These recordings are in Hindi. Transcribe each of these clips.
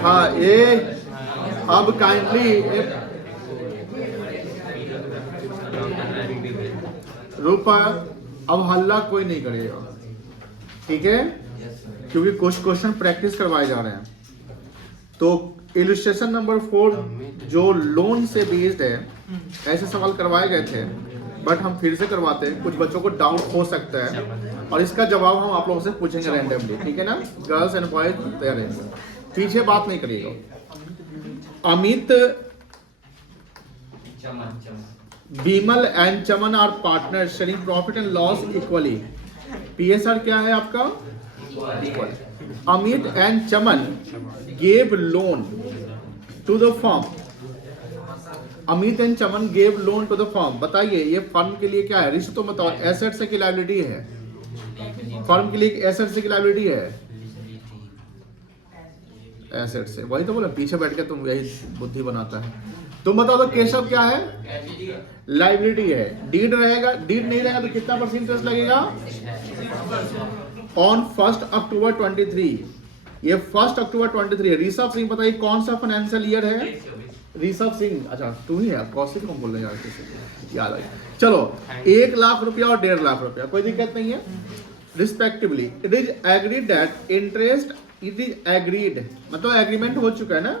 हाँ ये अब काइंडली रूपा अब हल्ला कोई नहीं करेगा, ठीक है, क्योंकि कुछ क्वेश्चन प्रैक्टिस करवाए जा रहे हैं। तो इलस्ट्रेशन नंबर 4 जो लोन से बेस्ड है, ऐसे सवाल करवाए गए थे, बट हम फिर से करवाते हैं, कुछ बच्चों को डाउट हो सकता है और इसका जवाब हम आप लोगों से पूछेंगे रैंडमली, ठीक है ना। गर्ल्स एंड बॉयज तैयार रहेंगे, पीछे बात नहीं करिएगा। Amit, Vimal and Chaman are partner sharing profit and loss equally. PSR क्या है आपका? Equal. Amit and Chaman gave loan to the firm. Amit and Chaman gave loan to the firm. बताइए ये फर्म के लिए क्या है? रिश्ते तो बताओ, एसेट से की लायबिलिटी है? फर्म के लिए एसेट से की लायबिलिटी है? एसेट से, वही तो बोला, पीछे बैठ के तुम यही बुद्धि बनाता है। तुम बताओ तो केशव क्या है? लायबिलिटी है। डीड रहेगा, डीड नहीं रहेगा तो कितना परसेंट इंटरेस्ट लगेगा? ऑन 1 अक्टूबर 23। ये 1 अक्टूबर 23 है। ऋषभ सिंह बताइए कौन सा फाइनेंशियल ईयर है? ऋषभ सिंह, अच्छा तू ही है, कौशिक को बोल रहे हैं यार, याद आया। चलो 1 लाख रुपया और 1.5 लाख रुपया, कोई दिक्कत नहीं है, respectively. It is agreed that interest, it is agreed मतलब एग्रीमेंट हो चुका है ना,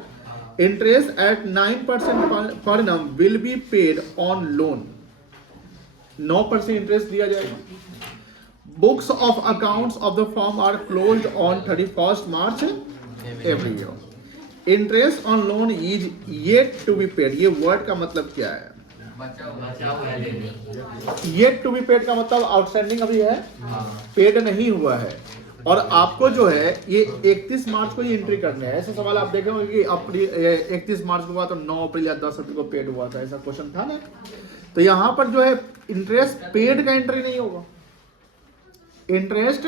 interest at 9% per annum will be paid on loan. 9% interest दिया जाएगा। Books of accounts of the firm are closed on 31 March every year. Interest on loan is yet to be paid. ये वर्ड का मतलब क्या है? येट टू बी पेड का मतलब आउटस्टैंडिंग अभी है, पेड नहीं हुआ है। और आपको जो है ये 31 मार्च को ये एंट्री करने है। ऐसा सवाल आप देखे होंगे कि 31 मार्च को हुआ तो 9 अप्रैल या 10 अप्रैल को पेड हुआ था, ऐसा क्वेश्चन था ना। तो यहां पर जो है इंटरेस्ट पेड का एंट्री नहीं होगा, इंटरेस्ट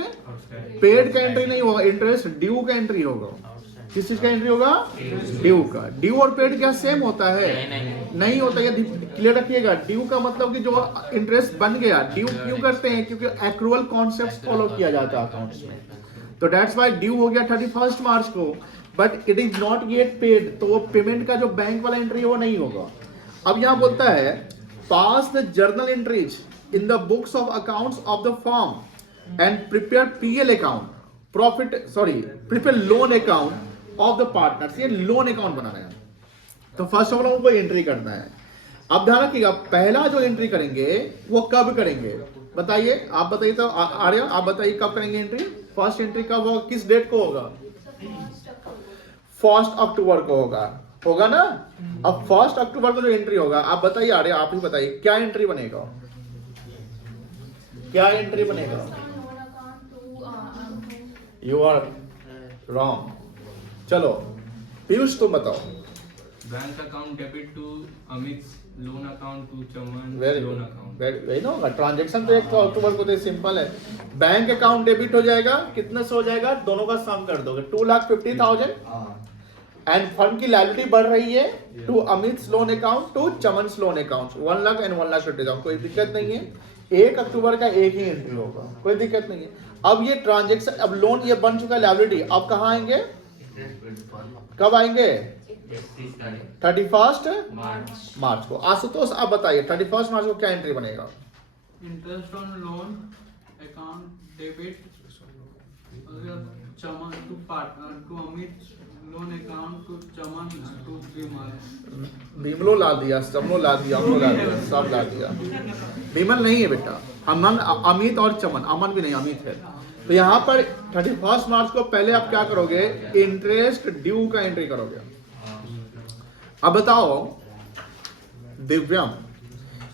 पेड का एंट्री नहीं होगा, इंटरेस्ट ड्यू का एंट्री होगा। किस चीज का एंट्री होगा? ड्यू का। ड्यू और पेड क्या सेम होता है? नहीं होता, ये क्लियर रखिएगा। ड्यू का मतलब कि जो इंटरेस्ट बन गया, ड्यू क्यों करते हैं? क्योंकि एक्रूअल कॉन्सेप्ट फॉलो किया जाता है अकाउंट्स में, तो दैट्स व्हाई ड्यू हो गया 31 मार्च को, but it is not yet paid, तो वो पेमेंट का जो बैंक वाला एंट्री वो नहीं होगा। अब यहां बोलता है pass the journal entries in the books of accounts of the firm and prepare PL account, prepare loan account of the partners. ये लोन अकाउंट बनाना है, तो फर्स्ट ऑफ ऑल हमको एंट्री करना है। अब ध्यान रखिएगा, पहला जो एंट्री करेंगे वो कब करेंगे? बताइए, आप बताइए तो आर्य, आप बताइए कब करेंगे एंट्री? फर्स्ट एंट्री कब होगा? किस डेट को होगा? 1 अक्टूबर को होगा ना। अब 1 अक्टूबर को जो एंट्री होगा, आप बताइए आर्य, आप ही बताइए क्या एंट्री बनेगा? क्या एंट्री बनेगा? You are wrong. चलो पीयूष तुम बताओ। Bank account debit to Amit, loan account to Chaman, very loan good, account. वही ना होगा। ट्रांजेक्शन तो 1 अक्टूबर को तो सिंपल है। बैंक अकाउंट डेबिट हो जाएगा, कितने से हो जाएगा? दोनों का सम कर दोगे, 2,50,000। एंड फर्म की लायबिलिटी बढ़ रही है to Amit loan account to Chaman loan account 1 lakh and 1,50,000। कोई दिक्कत नहीं है, 1 अक्टूबर का एक ही एंट्री होगा, कोई दिक्कत नहीं है। अब ये ट्रांजेक्शन, अब लोन ये बन चुका है लायबिलिटी, अब कहाँ आएंगे? कब आएंगे? 31 मार्च को। आशुतोष आप बताइए 31 मार्च को क्या एंट्री बनेगा? Interest on loan account debit Chaman to partner to Amit, loan account to Chaman to Vimal. विमलो ला दिया, सबलो ला दिया, हमलो ला दिया, सब ला दिया। विमल नहीं है बेटा, अमन, अमित और चमन, अमन भी नहीं, अमित है। तो यहाँ पर 31 मार्च को पहले आप क्या करोगे? इंटरेस्ट ड्यू का एंट्री करोगे। अब बताओ दिव्यम,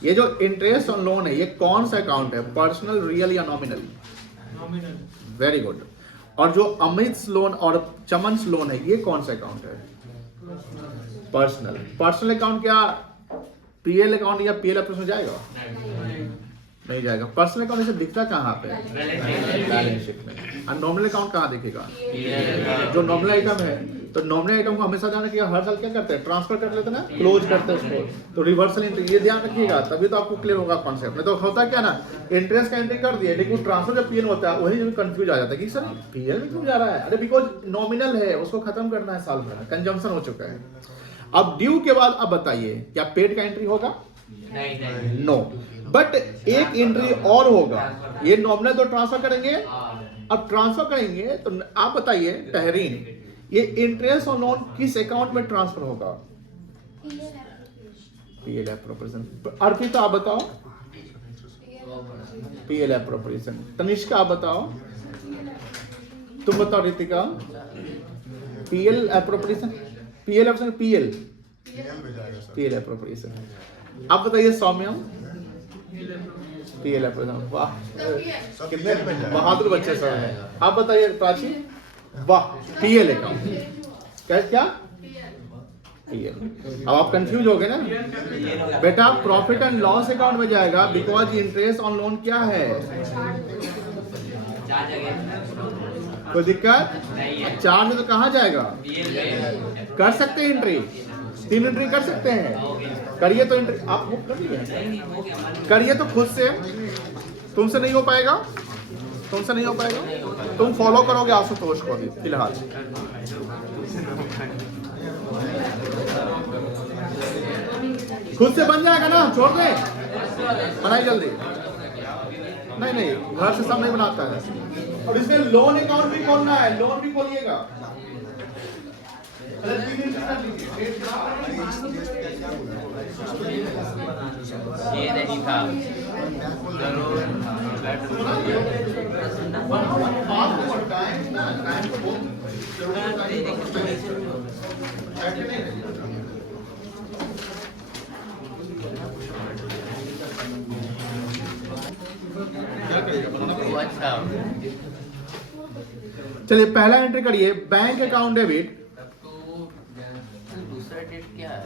ये जो इंटरेस्ट ऑन लोन है ये कौन सा अकाउंट है? पर्सनल, रियल या नॉमिनल? नॉमिनल। Very good. और जो अमित लोन और चमन लोन है ये कौन सा अकाउंट है? पर्सनल। पर्सनल अकाउंट क्या पीएल अकाउंट या पीएल में जाएगा? नहीं जाएगा। पर्सनल अकाउंट से दिखता कहाँ पे? बैलेंस शीट में। और नॉमिनल अकाउंट कहाँ दिखेगा? जो नॉमिनल आइटम है, तो नॉमिनल आइटम को हमेशा ध्यान रखिएगा, हर साल क्या करते हैं? ट्रांसफर कर लेते हैं ना, क्लोज करते हैं उसको। तो रिवर्सल एंट्री, ये ध्यान रखिएगा, तभी तो आपको क्लियर होगा कॉन्सेप्ट। नहीं तो होता क्या ना, इंटरेस्ट का एंट्री कर दिए, लेकिन ट्रांसफर जब पीएल होता है वही कंफ्यूज आ जाता है कि सर पीएल में क्यों जा रहा है? अरे बिकॉज नॉमिनल है, उसको खत्म करना है साल भर, कंजम्पशन हो चुका है। अब ड्यू के बाद अब बताइए क्या पेड का एंट्री होगा? नहीं। नो, बट एक एंट्री और होगा। ये नॉमिनल तो ट्रांसफर करेंगे, अब ट्रांसफर करेंगे तो आप बताइए तहरीन, ये इंटरेस्ट और लोन किस अकाउंट में ट्रांसफर होगा? PL appropriation. अर्पिता आप बताओ। PL appropriation. तनिष्का आप बताओ। तुम बताओ Ritika. PL appropriation, PL appropriation. आप बताइए सौम्या। PL appropriation. वाह, कितने बहादुर बच्चे सब हैं। आप बताइए प्राची। वाह, पीएल अकाउंट क्या? पीएल। अब आप कंफ्यूज हो गए ना बेटा, प्रॉफिट एंड लॉस अकाउंट में जाएगा, बिकॉज इंटरेस्ट ऑन लोन क्या है? कोई दिक्कत? चार में तो कहाँ जाएगा? कर सकते हैं एंट्री, 3 एंट्री कर सकते हैं। करिए तो एंट्री, आप बुक कर लिए, करिए तो खुद से। तुमसे नहीं हो पाएगा, तुमसे नहीं हो पाएगा, तुम फॉलो करोगे आशुतोष को अभी फिलहाल। खुद से बन जाएगा ना, छोड़ दे, बनाई जल्दी। नहीं, घर से सब नहीं बनाता है। और इसमें लोन अकाउंट भी खोलना है, लोन भी खोलिएगा। ये नहीं था। अच्छा, चलिए पहला एंट्री करिए, बैंक अकाउंट डेबिट। दूसरा डेट क्या है?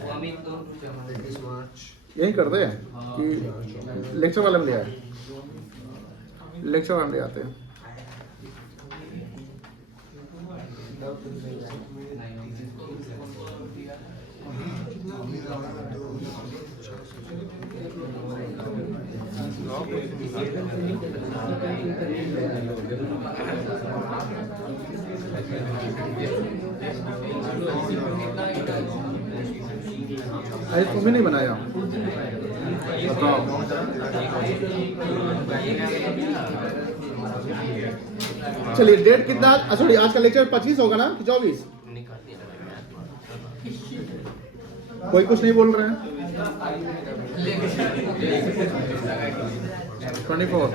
यही कर दे कि लेक्चर वाले में ले आए, लेक्चर वाले में ले आते हैं। अरे तुम्हें नहीं बनाया, बताओ। चलिए डेट कितना? सॉरी, आज का लेक्चर 25 होगा ना कि 24? कोई कुछ नहीं बोल रहे हैं। 24।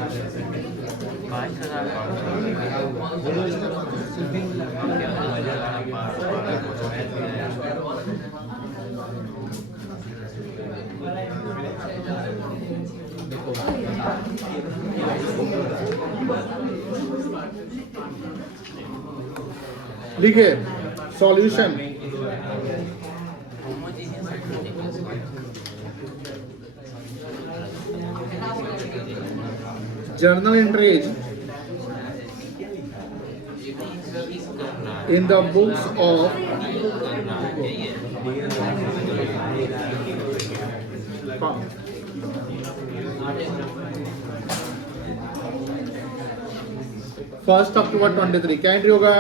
लिखिए solution. Journal entries in the books of first October 23। क्या एंट्री होगा?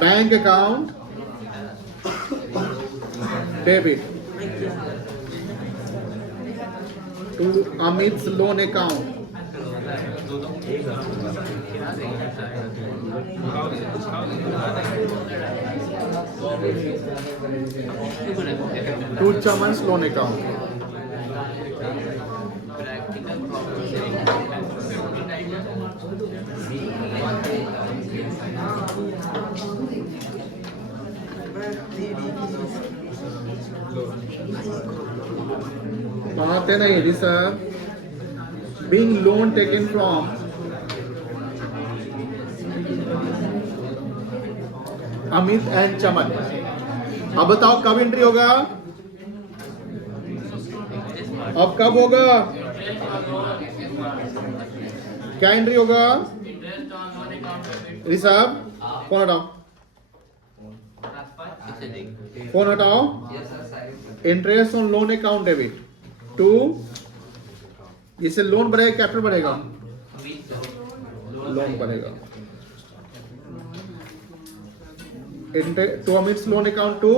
Bank account debit to Amit loan account. To Chaman loan account. पढ़ाते नहीं जी sir. Being loan taken from Amit and Chaman. अब बताओ कब एंट्री होगा? अब कब होगा, क्या एंट्री होगा interest on loan account debit Rishabh, phone हटाओ, फोन हटाओ। Interest on loan account debit to, इससे लोन बढ़ेगा कैपिटल बढ़ेगा, लोन बढ़ेगा। To Amit's loan account to,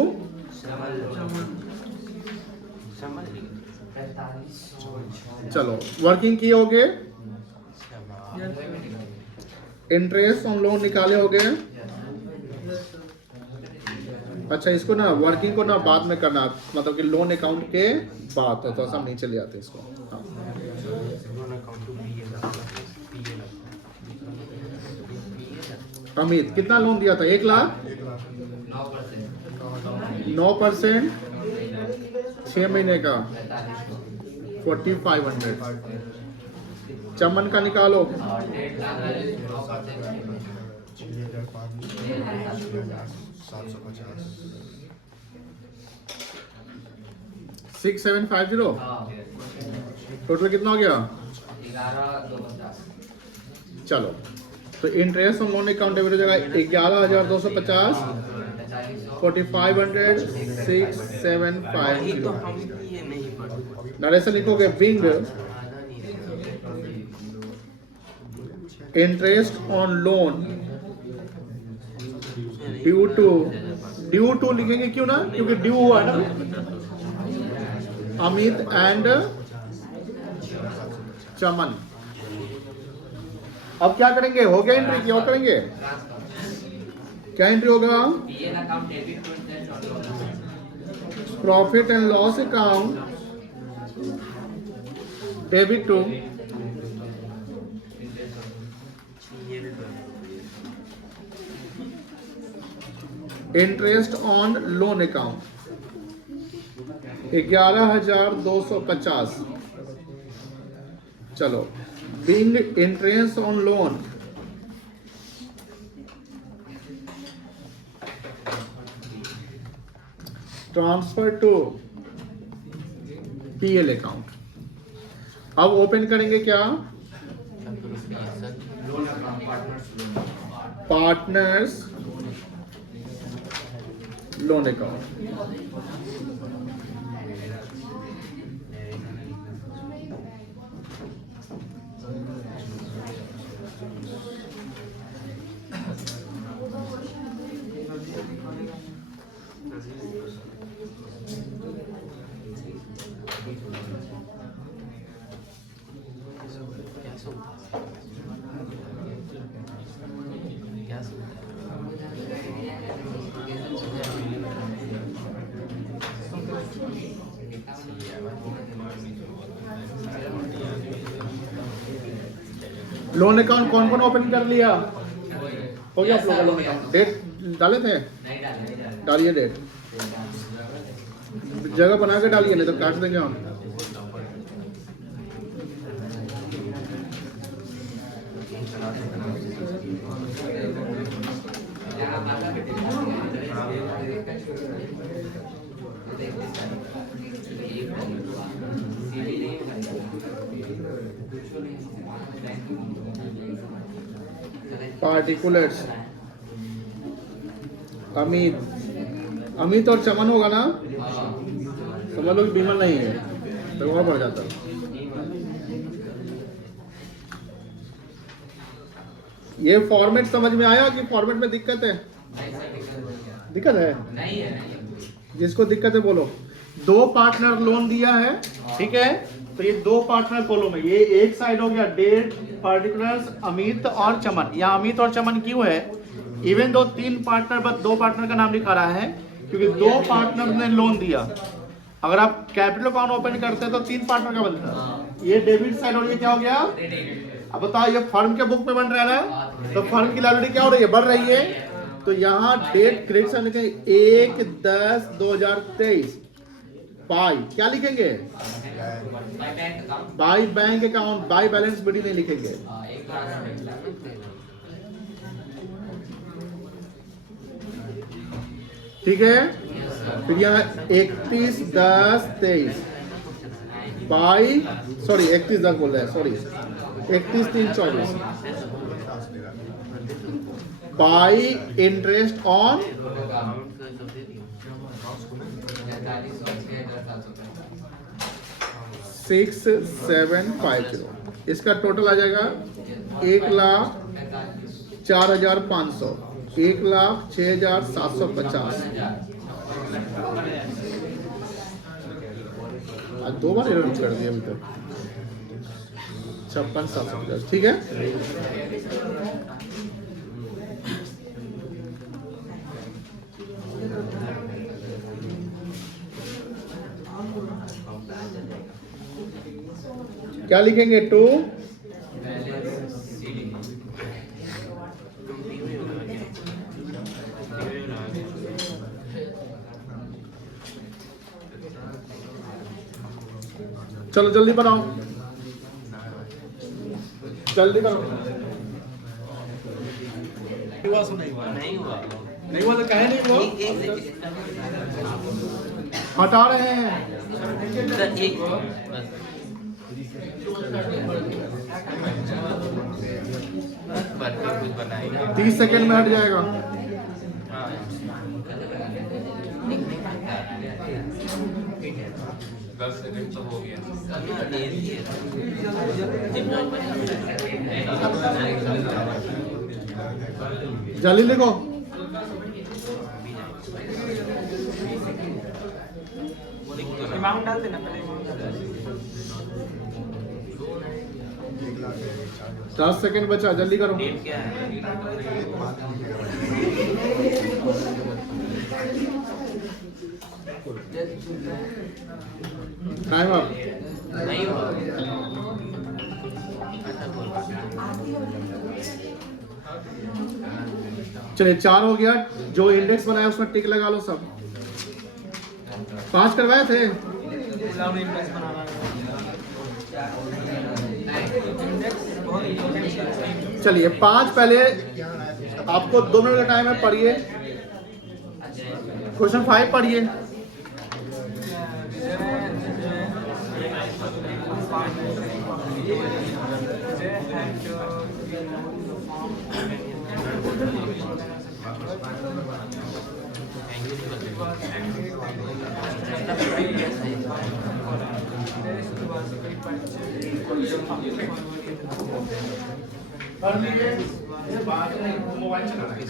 चलो वर्किंग किए हो गए, इंटरेस्ट ऑन लोन निकाले हो गए। अच्छा इसको ना वर्किंग को ना बाद में करना, मतलब कि लोन अकाउंट के बाद, तो सब नीचे ले आते इसको। हाँ। अमित कितना लोन दिया था, 1 लाख, 9%, 6 महीने का 4500। चमन का निकालो, 6750, टोटल कितना हो गया। चलो तो interest on loan account debit हो जाएगा 11,250, 4500, 675। नरेशन लिखोगे being interest on loan due to लिखेंगे, क्यों ना, क्योंकि ड्यू हुआ है ना। अमित एंड चमन, अब क्या करेंगे, हो गया एंट्री, क्या करेंगे, क्या एंट्री होगा, profit and loss account debit to interest on loan account 11,250। चलो being interest on loan transfer to PL account. अब ओपन करेंगे क्या, partners loan account. Loan account कौन कौन ओपन कर लिया, हो गया आप लोगों का लोन अकाउंट। डेट डाले थे, डालिए डेट, जगह बना के डालिए, नहीं तो काट देंगे हम। पार्टिकुलर्स अमित और चमन होगा ना, समझ लो कि बीमल नहीं है तो वहां बढ़ जाता। ये फॉर्मेट समझ में आया कि फॉर्मेट में दिक्कत है, दिक्कत है, जिसको दिक्कत है बोलो। 2 पार्टनर लोन दिया है, ठीक है, तो ये 2 पार्टनर कॉलम है, ये एक साइड हो गया डेट पार्टिकुलर्स अमित और चमन। यहाँ अमित और चमन क्यों है, इवन दो 3 पार्टनर, बस 2 पार्टनर का नाम लिखा रहा है क्योंकि 2 पार्टनर ने लोन दिया। अगर आप कैपिटल अकाउंट ओपन करते हैं तो 3 पार्टनर का बनता है। ये डेबिट साइड और ये क्या हो गया। अब बताओ, ये फर्म के बुक में बन रहा है ना, तो फर्म की लायबिलिटी क्या हो रही है, बढ़ रही है। तो यहाँ डेट क्रेडिट लिखेंगे 1/10/2023 बाय, क्या लिखेंगे, by bank account, by balance बड़ी नहीं लिखेंगे। ठीक है, फिर यहाँ 31/10/23 बाई सॉरी 31/10 बोल रहे हैं, सॉरी 31/3/24 बाई इंटरेस्ट ऑन 6750। इसका टोटल आ जाएगा 1,04,500, 1,06,750। आज 2 बार एरर कर दिया अभी तक। 56,750 ठीक है। क्या लिखेंगे? 2 चलो जल्दी बनाओ, जल्दी करो। नहीं हुआ तो कहे नहीं वो हटा रहे हैं। सर एक बस कुछ बनाएंगे 30 सेकेंड में हट जाएगा। हाँ 10 सेकंड तो हो गया। जल्दी लिखो। अमाउंट डाल देना पहले। 10 सेकेंड बचा, जल्दी करो। डेट क्या है? Time up. नहीं हुआ। अच्छा कोई बात नहीं। चलिए 4 हो गया। जो इंडेक्स बनाया उसमें टिक लगा लो सब। 5 करवाए थे। चलिए 5 पहले आपको 2 मिनट का टाइम है, पढ़िए। क्वेश्चन 5 पढ़िए। पढ़ लीजिए। ये बात नहीं, मोबाइल चला रहा है।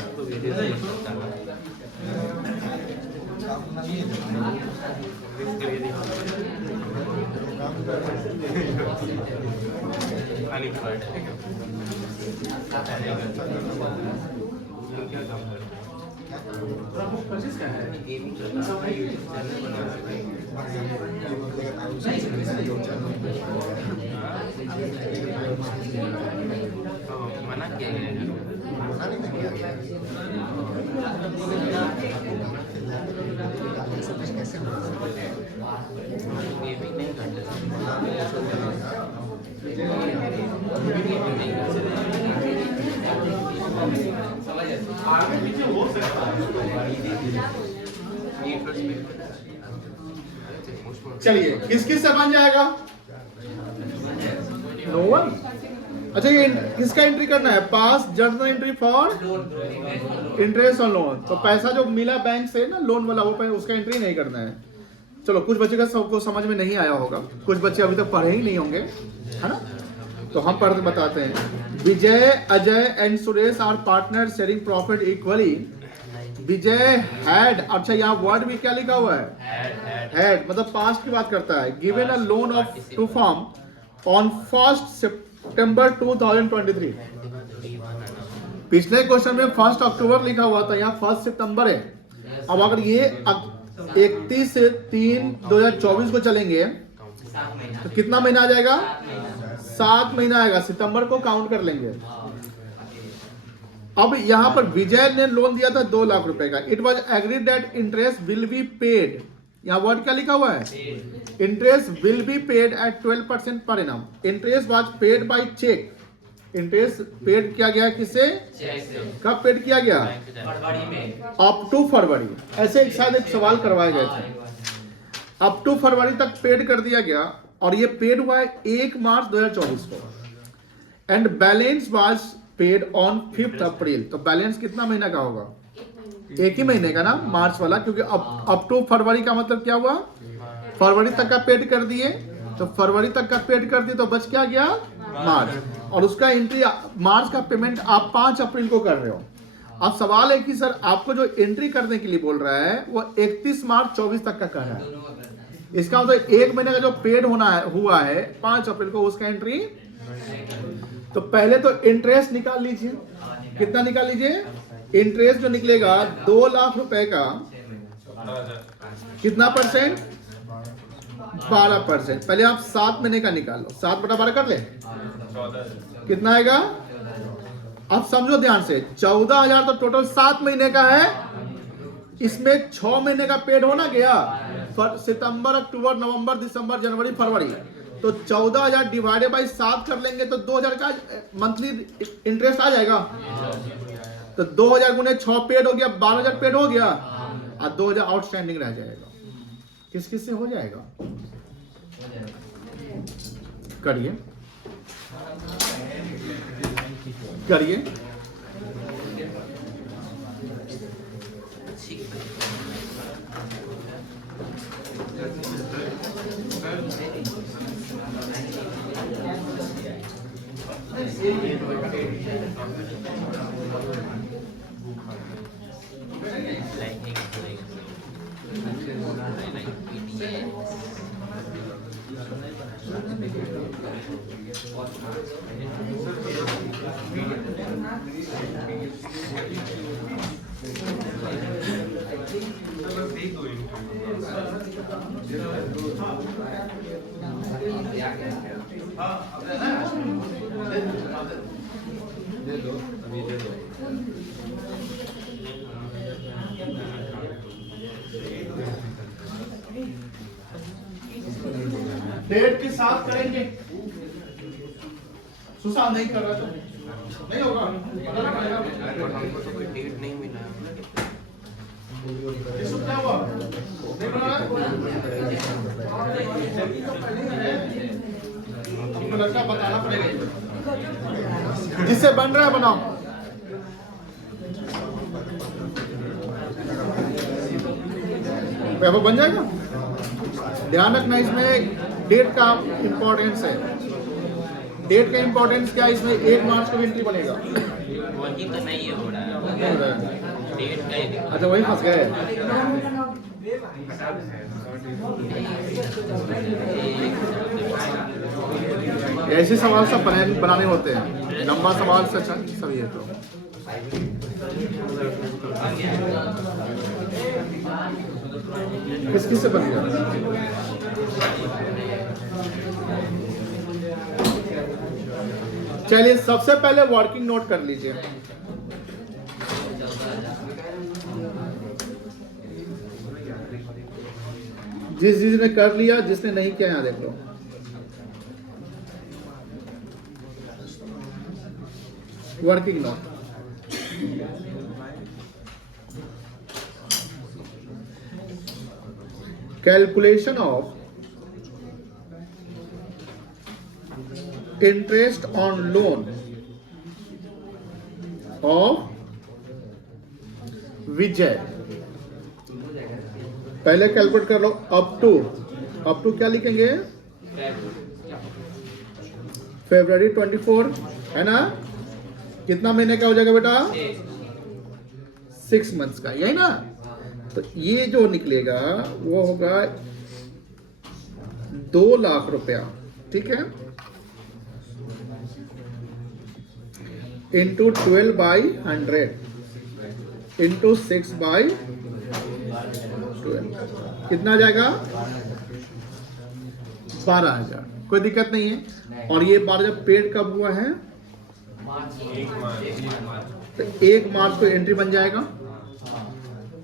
कोशिश क्या है? मना किया गया है। गेमिंग नहीं करते। आगे पीछे हो सकता है। चलिए किस किस से बन जाएगा? No one. अच्छा ये किसका एंट्री करना है? Pass journal entry for interest on loan. तो पैसा जो मिला बैंक से ना लोन वाला, वो उसका एंट्री नहीं करना है। चलो कुछ बच्चे का सबको समझ में नहीं आया होगा, कुछ बच्चे अभी तक पढ़े ही नहीं होंगे, है ना? तो हम पढ़ बताते हैं। Vijay, Ajay and Suresh are partner sharing profit equally. Vijay had, अच्छा यहाँ वर्ड भी क्या लिखा हुआ है? हैड मतलब पास्ट की बात करता है। Given a loan of to firm on 1 September 2023। पिछले क्वेश्चन में 1 अक्टूबर लिखा हुआ था, यहाँ 1 सितंबर है। अब अगर ये 31/3/2024 को चलेंगे तो कितना महीना आ जाएगा? 7 महीना आएगा। सितंबर को काउंट कर लेंगे। अब यहाँ पर विजय ने लोन दिया था 2 लाख रुपए का। It was agreed that interest will be paid. यहाँ वर्ड क्या लिखा हुआ है? Interest will be paid at 12% per annum. Interest was paid by cheque. Interest paid किया गया किसे? कब पेड किया गया? Up to February. ऐसे शायद एक सवाल करवाए गए थे। अप टू फरवरी तक पेड कर दिया गया और ये पेड हुआ है 1 मार्च 2024 को, and balance was paid on 5 अप्रैल। तो बैलेंस कितना महीना का होगा? एक ही महीने का ना, मार्च वाला, क्योंकि अप टू फरवरी का मतलब क्या हुआ? फरवरी तक का पेड कर दिए, तो फरवरी तक का पेड कर दिए तो बच क्या गया? मार्च। और उसका एंट्री मार्च का पेमेंट आप 5 अप्रैल को कर रहे हो। अब सवाल है कि सर आपको जो एंट्री करने के लिए बोल रहा है वो 31 मार्च 24 तक का कर रहा है। इसका मतलब 1 महीने का जो पेड हुआ है 5 अप्रैल को, उसका एंट्री। तो पहले तो इंटरेस्ट निकाल लीजिए। कितना निकाल लीजिए? इंटरेस्ट जो निकलेगा 2 लाख रुपए का, कितना परसेंट? 12%। पहले आप 7 महीने का निकालो, 7/12 कर ले, कितना आएगा? अब समझो ध्यान से, 14,000 तो टोटल 7 महीने का है, इसमें 6 महीने का पेड होना गया, सितंबर, अक्टूबर, नवंबर, दिसंबर, जनवरी, फरवरी। तो 14,000 डिवाइडेड बाई 7 कर लेंगे तो 2,000 का मंथली इंटरेस्ट आ जाएगा। तो 2,000 गुने 6 पेड हो गया, 12,000 पेड हो गया, और 2,000 आउटस्टैंडिंग रह जाएगा। किस किस से हो जाएगा? करिए करिए। डेट के साथ करेंगे। सुशांत नहीं कर रहा तो नहीं होगा। हमको तो कोई डेट नहीं मिला है। ये सब क्या हुआ? नहीं बना रहा? हमको लगता है बताना पड़ेगा, जिससे बन रहा है बनाओ। वैभव बन जाएगा। ध्यान रखना, इसमें डेट का इंपॉर्टेंस है। डेट का इंपॉर्टेंस क्या है इसमें? 1 मार्च को भी एंट्री बनेगा। वही तो नहीं हो रहा है, डेट का ही दिक्कत। अच्छा, वही फंस गए। ऐसे सवाल सब बनाने होते हैं, लंबा सवाल से अच्छा सभी है। तो किस किस से बनेगा? चलिए सबसे पहले वर्किंग नोट कर लीजिए। जिसने कर लिया, जिसने नहीं किया यहां देख लो। Working note, calculation of interest on loan of Vijay. पहले कैलकुलेट कर लो अप टू क्या लिखेंगे? फरवरी 24 है ना? कितना महीने का हो जाएगा बेटा? 6 मंथ्स का, यही ना? तो ये जो निकलेगा वो होगा 2 लाख रुपया, ठीक है, इंटू 12/100 इंटू 6/12, कितना आ जाएगा? 12,000। कोई दिक्कत नहीं है। और ये 12,000 पेड कब हुआ है? तो 1 मार्च को एंट्री बन जाएगा।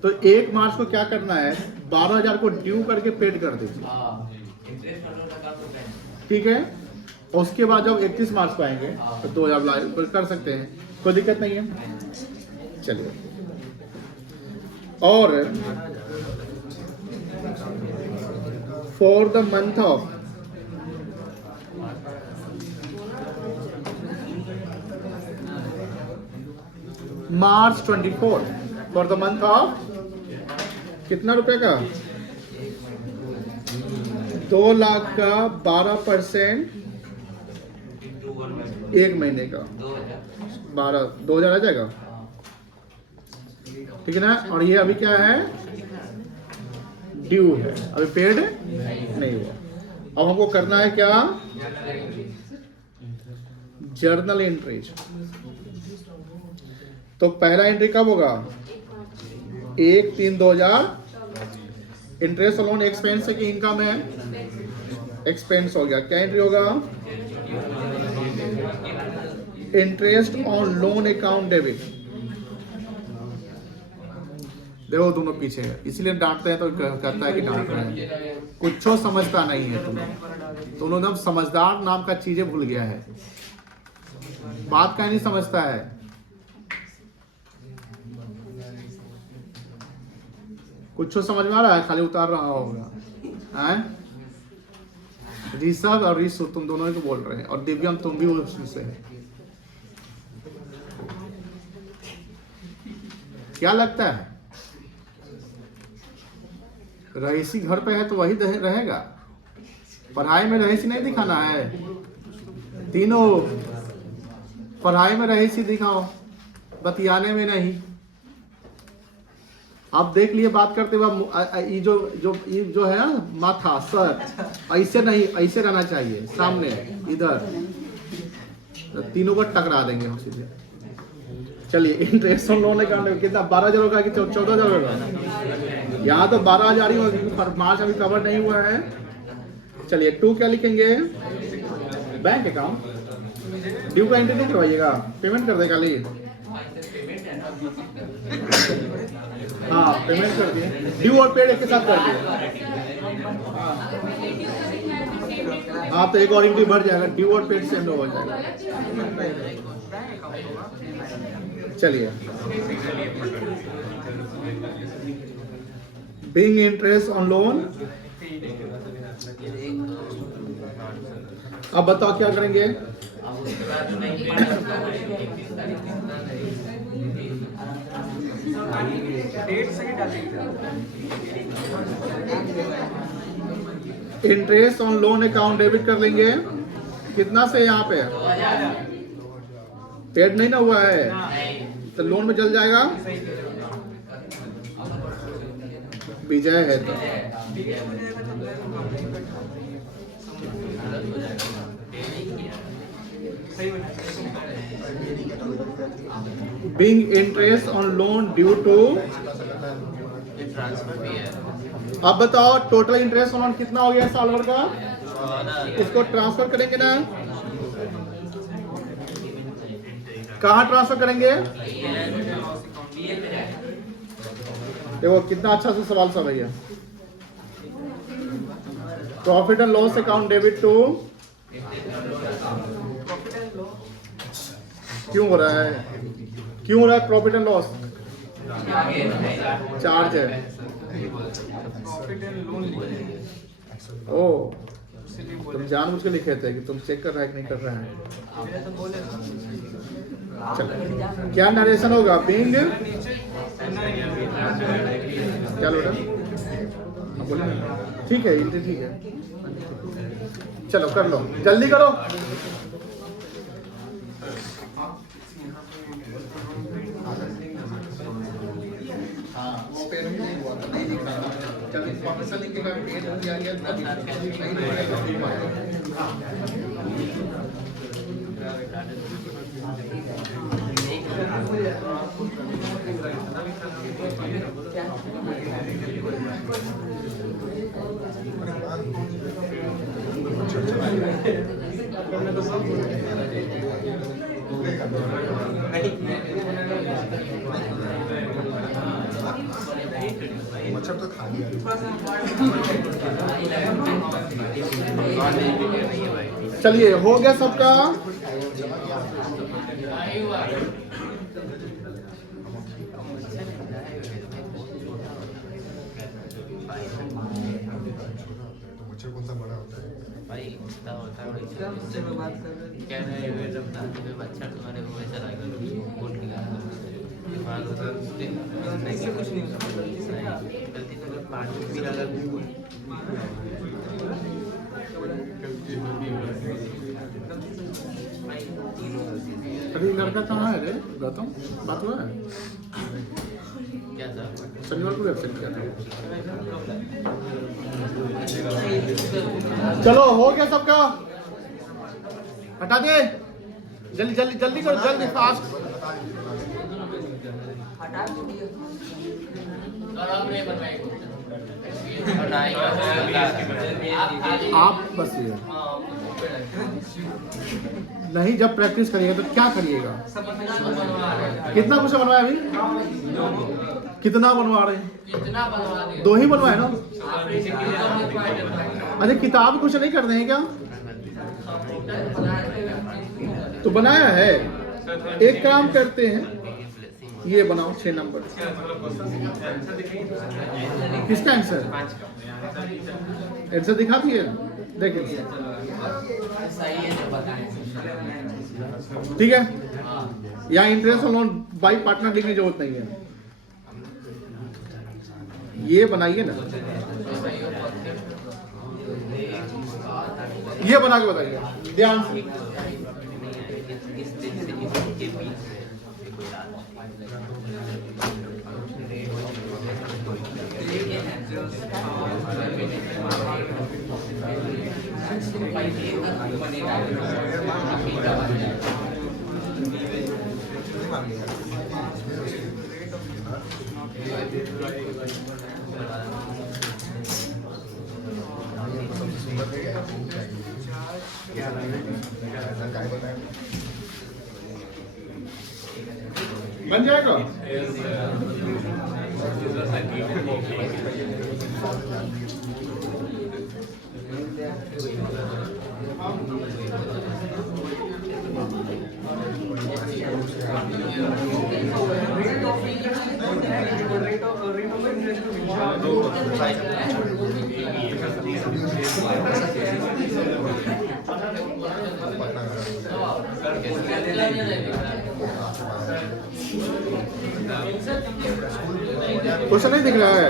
तो 1 मार्च को क्या करना है? 12,000 को ड्यू करके पेड कर दीजिए, ठीक है। और उसके बाद जब 31 मार्च को आएंगे तो 2,000 कर सकते हैं, कोई दिक्कत नहीं है। चलिए, और for the month of March 24 for the month of कितना रुपए का 2 लाख का 12% एक महीने का 2000 आ जाएगा, ठीक है ना। और ये अभी क्या है, ड्यू है, अभी पेड नहीं हुआ। अब हमको करना है क्या, जर्नल एंट्रीज। तो पहला एंट्री कब होगा, 1/3/2000 इंटरेस्ट लोन एक्सपेंस है कि इनकम है, एक्सपेंस हो गया। क्या एंट्री होगा, interest on loan account debit. देखो दोनों पीछे है, इसलिए डांटते हैं तो कहता है कि डांट रहे हैं, कुछ समझता नहीं है तुम दोनों एकदम समझदार नाम का चीजें भूल गया है, बात का नहीं समझता है। कुछ समझ में आ रहा है, खाली उतार रहा होगा हैं। ऋषभ और ऋषु तुम दोनों ही तो बोल रहे हैं, और दिव्यम तुम भी उससे है। क्या लगता है, रईसी घर पे है तो वही रहेगा, पढ़ाई में रईसी नहीं दिखाना है, तीनों पढ़ाई में रईसी दिखाओ, बतियाने में नहीं। आप देख लिए बात करते हुए, ये जो है ना माथा सर ऐसे नहीं, ऐसे रहना चाहिए सामने इधर, तो तीनों को टकरा देंगे हम सीधे। चलिए इंटरेस्ट ऑन लोन अकाउंट कितना 12,000 होगा कि 14,000 होगा, यहाँ तो 12,000 ही होगा, मार्च अभी कवर नहीं हुआ है। चलिए 2 क्या लिखेंगे, बैंक अकाउंट, ड्यू का एंट्री नहीं करवाइएगा, पेमेंट कर देगा खाली, हाँ पेमेंट कर दिए, ड्यू और पेड एक के साथ कर दिए। हाँ तो एक और एंट्री बढ़ जाएगा, ड्यू और पेड सेम हो जाएगा। चलिए बिंग इंटरेस्ट ऑन लोन, अब बताओ क्या करेंगे, interest on loan account debit कर लेंगे, कितना से यहाँ पे पेड नहीं ना हुआ है तो लोन में चल जाएगा, विजय है तो being interest on loan due to, अब बताओ टोटल इंटरेस्ट ऑन कितना हो गया साल भर का, इसको ट्रांसफर करेंगे ना, कहाँ ट्रांसफर करेंगे, देखो कितना अच्छा सा सवाल सब भैया। Profit and loss account debit to, क्यों हो रहा है, क्यों हो रहा है प्रॉफिट एंड लॉस, चार्ज है, ओ तुम जानबूझ के लिखे थे कि तुम चेक कर रहा है कि नहीं कर रहा है। चलो क्या नरेशन होगा, बिंग क्या लोटा, बोले ठीक है ठीक है, चलो कर लो जल्दी करो। हाँ वो पेड़ नहीं हुआ था, नहीं दिखा रहा, जब इन्फॉर्मेशन लिखेगा पेड़ हो गया मच्छर तो खा लिया। चलिए हो गया सबका, मच्छर कौन सा बड़ा होता है भाई होता होता है से मैं बात कर रहे क्या है, बच्चा तुम्हारे वो ऐसा लगा बोल के इससे कुछ नहीं होता, गलती से अगर पार्ट भी अलग अरे ये लड़का कहाँ है रे गौतम, बात हुआ है? क्या था? शनिवार को वेबसाइट किया था। चलो हो गया सबका, हटा दे, जल्दी जल्दी जल्दी करो, जल्दी फास्ट। आप बस ये नहीं, जब प्रैक्टिस करिएगा तो क्या करिएगा? कितना कुछ बनवाया अभी? कितना बनवा रहे हैं? दो ही बनवाए ना? अरे किताब कुछ नहीं कर रहे हैं क्या? तो बनाया है, एक काम करते हैं, ये बनाओ 6 नंबर। किसका आंसर? आंसर दिखा दिए, देखिए ठीक है। यहाँ इंटरेस्ट लोन बाई पार्टनर लिखने की जरूरत नहीं है, ये बनाइए ना, ये बना के बताइए ध्यान से। बन जाएगा। कुछ नहीं दिख रहा है।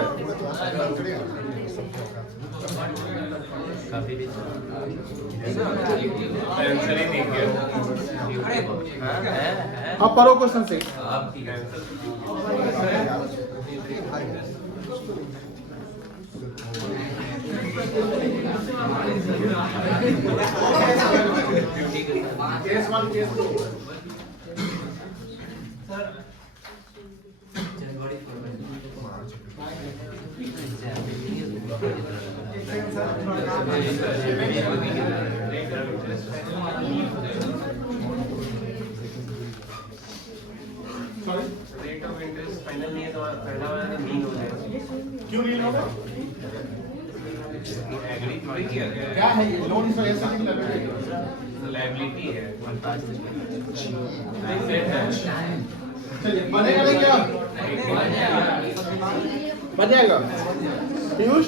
आप पढ़ो क्वेश्चन से। Case 1 case 2 rate of interest final नहीं है तो पहला वाला मीन हो जाएगा। क्यों नहीं होगा? एग्री थोड़ी किया गया क्या है ये लोन? इस वजह से नहीं लग रहा है। लायबिलिटी है। चलिए बनेगा नहीं क्या? बन जाएगा। पीयूष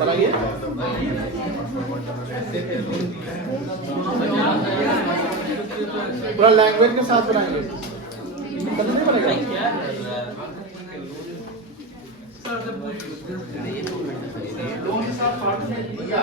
बताइए। पूरा लैंग्वेज के साथ बनाएंगे, नहीं बनेगा। लोन के साथ पार्टनर दिया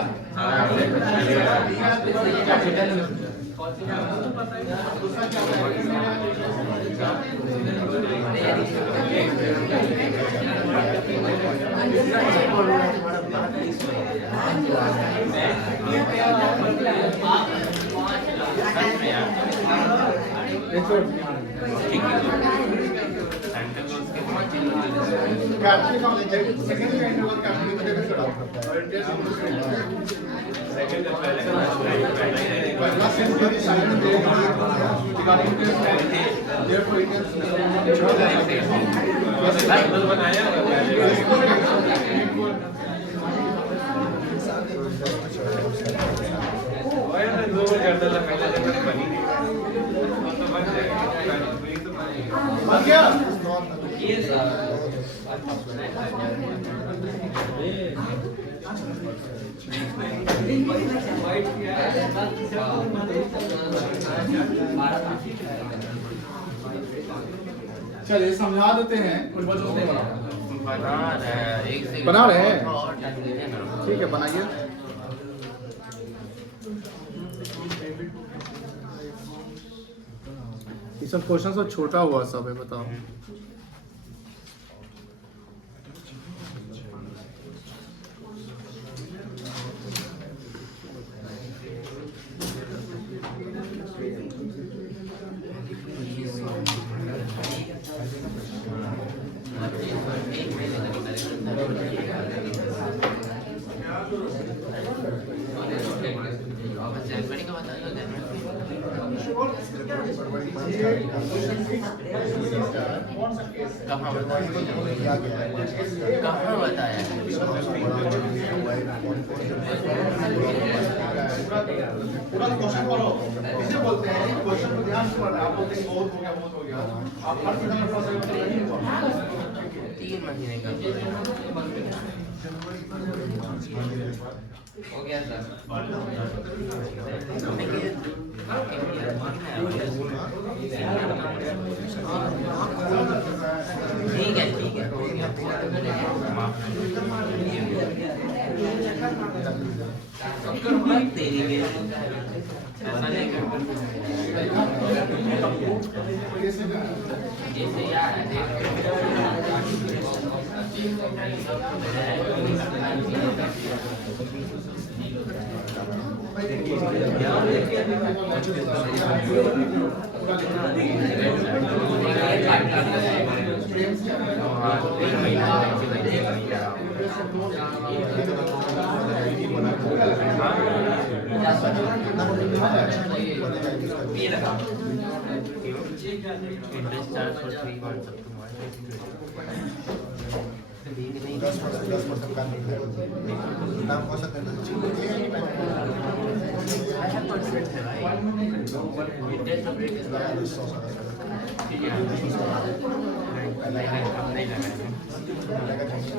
बन गया। चलिए समझा देते हैं, कुछ बच्चों को बना रहे हैं, एक सेकंड बना रहे हैं? और टाइम दीजिए ना। ठीक है बनाइए। ये सब क्वेश्चन सब छोटा हुआ सब है, बताओ। जनवरी का बता दो, कहाँ बताया? पूरा क्वेश्चन पढ़ो, इसे बोलते हैं क्वेश्चन को ध्यान से पढ़ना। आप बोलते हैं बहुत हो गया। आप हर चीज में थोड़ा सा नहीं पढ़ना। 3 महीने का हो गया सर। ठीक है हो गया। तेरी के ऐसा नहीं करना। जैसे यार interest charge for 3 months up to March 10% का नहीं है। नाम हो सकता है I have confidence है भाई। इंटरेस्ट का ब्रेक है। ठीक है। नहीं लगाएंगे।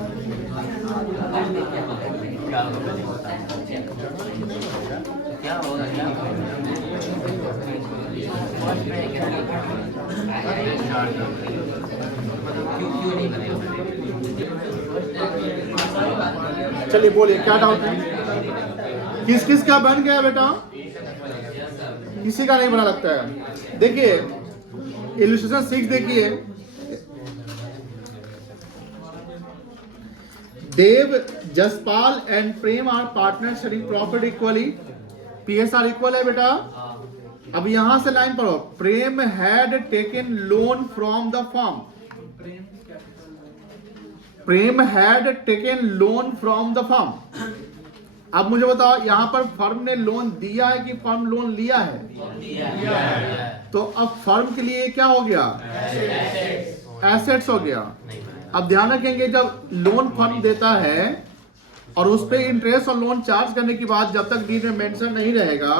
क्या होगा क्यों नहीं बनेगा? चलिए बोलिए क्या डाउट है? किस किस का बन गया बेटा? किसी का नहीं बना लगता है। देखिए इलस्ट्रेशन 6 देखिए। Dev, Jaspal and Prem are partner sharing profit equally. PSR equal है बेटा। अब यहां से लाइन पढ़ो। Prem had taken loan from the firm. Prem had taken loan from the firm. अब मुझे बताओ यहां पर फर्म ने लोन दिया है कि फर्म लोन लिया है? तो अब फर्म के लिए क्या हो गया? एसेट्स हो गया। अब ध्यान रखेंगे जब लोन फर्म देता है और उस पे इंटरेस्ट और लोन चार्ज करने के बाद जब तक डीड में मेंशन नहीं रहेगा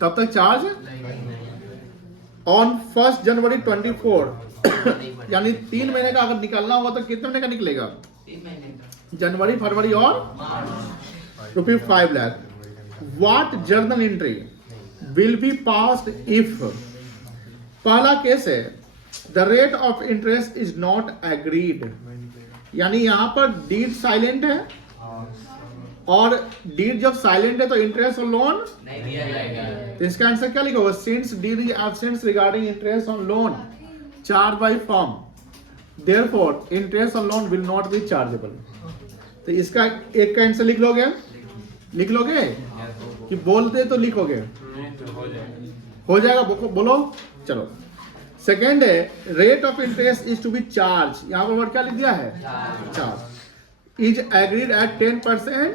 तब तक चार्ज ऑन 1 जनवरी 24 यानी 3 महीने का अगर निकालना होगा तो कितने महीने का निकलेगा? 3 महीने का। जनवरी, फरवरी और ₹5 lakh. What journal entry will be passed if? पहला केस है the rate of interest is not agreed, यानी यहां पर डीड साइलेंट है और डीड जब साइलेंट है तो इंटरेस्ट और लोन नहीं दिया जाएगा। तो इसका आंसर क्या लिखा होगा? Since deed is absent regarding interest on loan charge by firm therefore interest on loan will not be chargeable. तो इसका एक का आंसर लिख लोगे कि बोलते तो लिखोगे? हो जाएगा बोलो। चलो सेकेंड है rate of interest is to be charge. यहां पर वर्ड क्या लिख दिया है? Charge is agreed at 10%।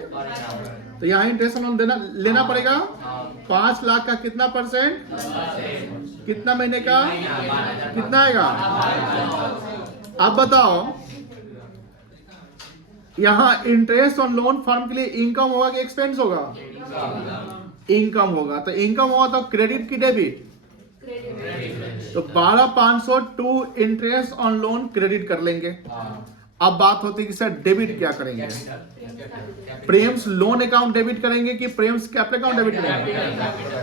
तो यहाँ इंटरेस्ट लोन लेना पड़ेगा 5 लाख का कितना परसेंट? कितना महीने का? कितना आएगा? अब बताओ यहाँ इंटरेस्ट ऑन लोन फर्म के लिए इनकम होगा कि एक्सपेंस होगा? इनकम होगा। तो इनकम होगा तो क्रेडिट की डेबिट? तो 12,500 to interest on loan credit कर लेंगे। अब बात होती है कि सर डेबिट क्या करेंगे? प्रेम्स लोन अकाउंट डेबिट करेंगे कि प्रेम्स कैपिटल अकाउंट डेबिट करेंगे?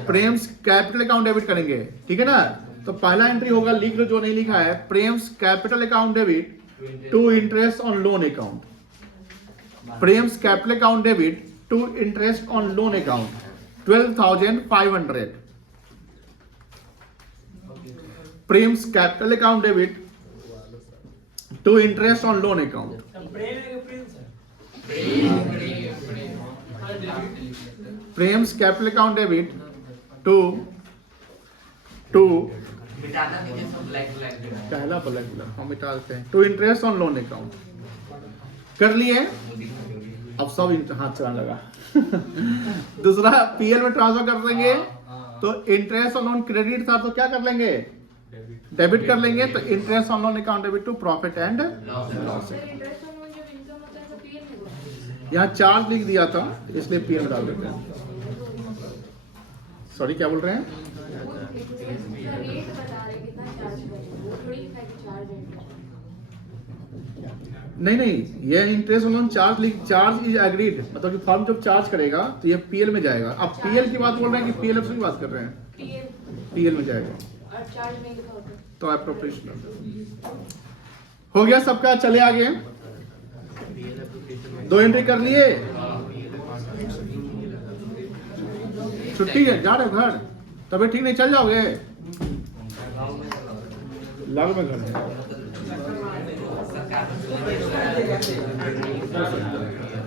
प्रेम्स कैपिटल अकाउंट डेबिट करेंगे, ठीक है ना। तो पहला एंट्री होगा, लिख लो जो नहीं लिखा है, Prem's capital account debit to interest on loan account. Prem's capital account debit to interest on loan account 12,500। Prem's capital account debit to interest on loan account. Prem's capital account debit to मिटाना दीजिए सब ब्लैक पहला ब्लैक हम मिटा देते हैं, to interest on loan account. कर लिए, अब सब हाथ चलाने लगा। दूसरा पीएल में ट्रांसफर कर देंगे, तो इंटरेस्ट ऑन लोन क्रेडिट था तो क्या कर लेंगे, डेबिट कर लेंगे। तो interest on loan account debit to profit and loss. यहाँ चार्ज लिख दिया था इसलिए पीएल डाल देते हैं। सॉरी क्या बोल रहे हैं? नहीं, ये interest on loan charge is agreed, मतलब कि फर्म जब चार्ज करेगा तो ये पीएल में जाएगा। अब पीएल की बात बोल रहे हैं कि पीएलएफ की बात कर रहे हैं? पीएल में जाएगा तो एप्रोप्रिएशन हो गया सबका। चले आगे, 2 एंट्री कर लिए, छुट्टी है, जा रहे हो घर, तबीयत ठीक नहीं, चल जाओगे लाल में घर है।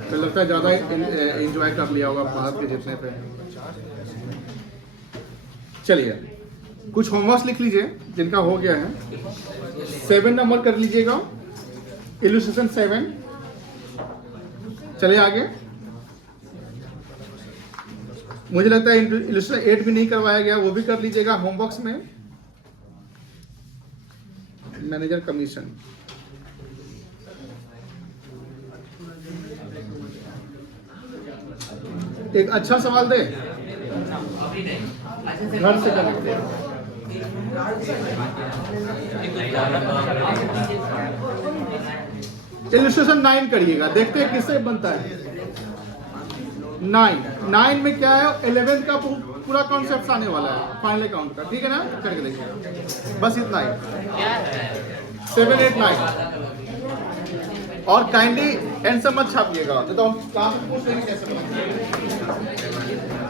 तो लगता है ज्यादा एंजॉय कर लिया होगा भारत के जितने पे। चलिए कुछ होमवर्क लिख लीजिए जिनका हो गया है। 7 नंबर कर लीजिएगा, इलस्ट्रेशन 7। चलिए आगे। मुझे लगता है इलस्ट्रेशन 8 भी नहीं करवाया गया, वो भी कर लीजिएगा होमवर्क में। मैनेजर कमीशन, एक अच्छा सवाल दे, घर से करेंगे। इलस्ट्रेशन 9 करिएगा, देखते हैं किससे बनता है। 9 में क्या है, 11 का पूरा कॉन्सेप्ट आने वाला है, फाइनल अकाउंट का, ठीक है ना? करके देखिएगा, बस इतना ही। 7, 8, 9 और काइंडली आंसर मत छापिएगा, तो हम क्लास में पूछ लेंगे कैसे बनाएंगे।